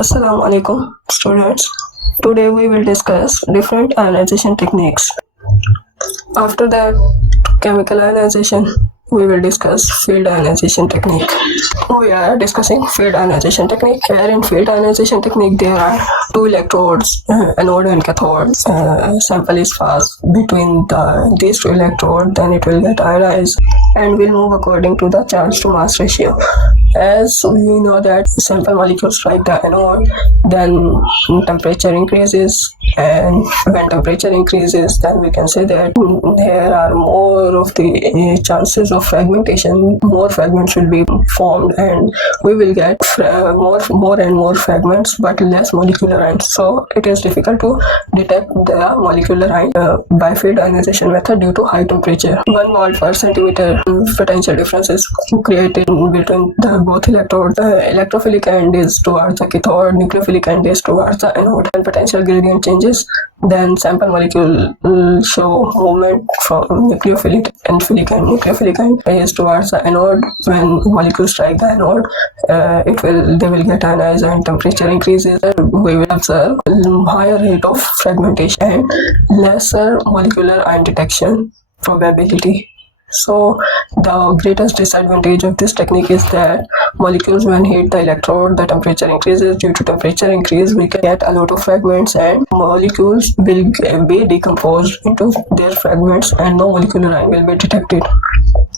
Assalamu alaikum students. Today we will discuss different ionization techniques. After that, chemical ionization, we will discuss field ionization technique. We are discussing field ionization technique. Here in field ionization technique, there are two electrodes, anode and cathode. Sample is passed between these two electrodes, then it will get ionized and will move according to the charge to mass ratio. As we know that sample molecules strike the anode, then temperature increases, and when temperature increases, then we can say that there are more of the chances of fragmentation. More fragments will be formed, and we will get more and more fragments, but less molecular ions. So it is difficult to detect the molecular ion by field ionization method due to high temperature. 1 mole per centimeter potential difference is created between the both electrodes. Electrophilic end is towards the cathode, nucleophilic end is towards the anode. When potential gradient changes, then sample molecule will show movement from nucleophilic and philic end. Nucleophilic end is towards the anode. When molecules strike the anode, they will get ionized, and temperature increases. We will observe higher rate of fragmentation and lesser molecular ion detection probability. So the greatest disadvantage of this technique is that molecules, when hit the electrode, the temperature increases. Due to temperature increase, we can get a lot of fragments, and molecules will be decomposed into their fragments, and no molecular ion will be detected.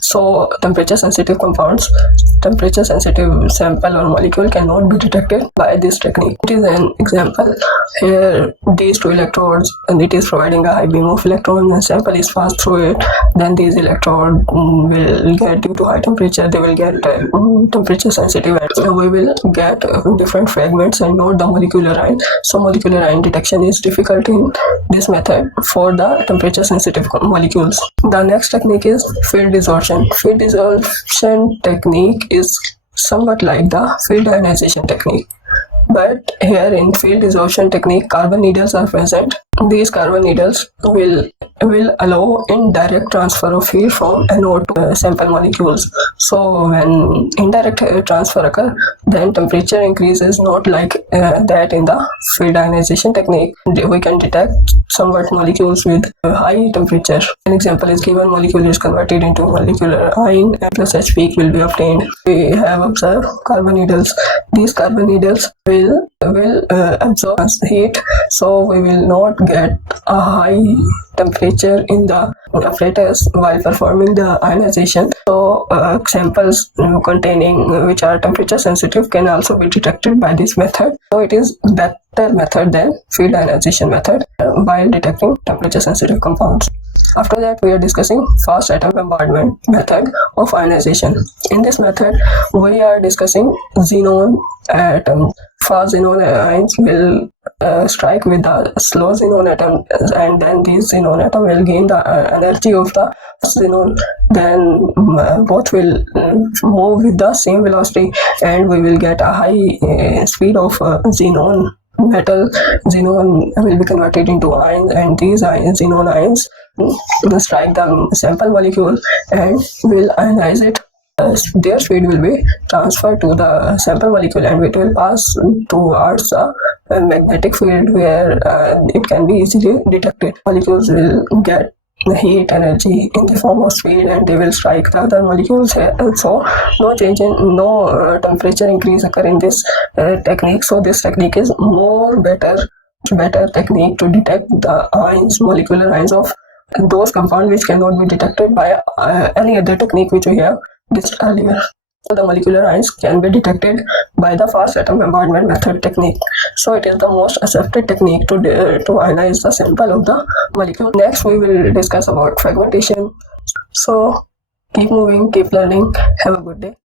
So temperature sensitive compounds, temperature sensitive sample or molecule cannot be detected by this technique. It is an example. Here these two electrodes, and it is providing a high beam of electron, and sample is passed through it. Then these electrodes will get, due to high temperature, they will get temperature sensitive, and we will get different fragments and not the molecular ion. So molecular ion detection is difficult in this method for the temperature sensitive molecules. The next technique is field desorption. Field desorption technique is somewhat like the field ionization technique, but here in field desorption technique, carbon needles are present. These carbon needles will allow indirect transfer of heat from anode to sample molecules. So when indirect transfer occur, then temperature increases, not like that in the field ionization technique. We can detect somewhat molecules with high temperature. An example is given: molecule is converted into molecular ion, and plus H peak will be obtained. We have observed carbon needles. These carbon needles will absorb heat, so we will not get a high temperature in the apparatus while performing the ionization. So samples containing which are temperature sensitive can also be detected by this method. So it is better method than field ionization method while detecting temperature sensitive compounds. After that, we are discussing fast atom bombardment method of ionization. In this method, we are discussing xenon atom. Fast xenon ions will strike with the slow xenon atom, and then these xenon atom will gain the energy of the xenon. Then both will move with the same velocity, and we will get a high speed of xenon. Metal xenon will be converted into ions, and these xenon ions will strike the sample molecule and will ionize it. Their speed will be transferred to the sample molecule, and it will pass towards a magnetic field where it can be easily detected. Molecules will get heat energy in the form of speed, and they will strike the other molecules here. So no change in temperature increase occur in this technique. So this technique is better technique to detect the ions, molecular ions of those compounds which cannot be detected by any other technique which we have discussed earlier. So the molecular ions can be detected by the fast atom bombardment method technique. So it is the most accepted technique to ionize the sample of the molecule. Next, we will discuss about fragmentation. So keep moving, keep learning. Have a good day.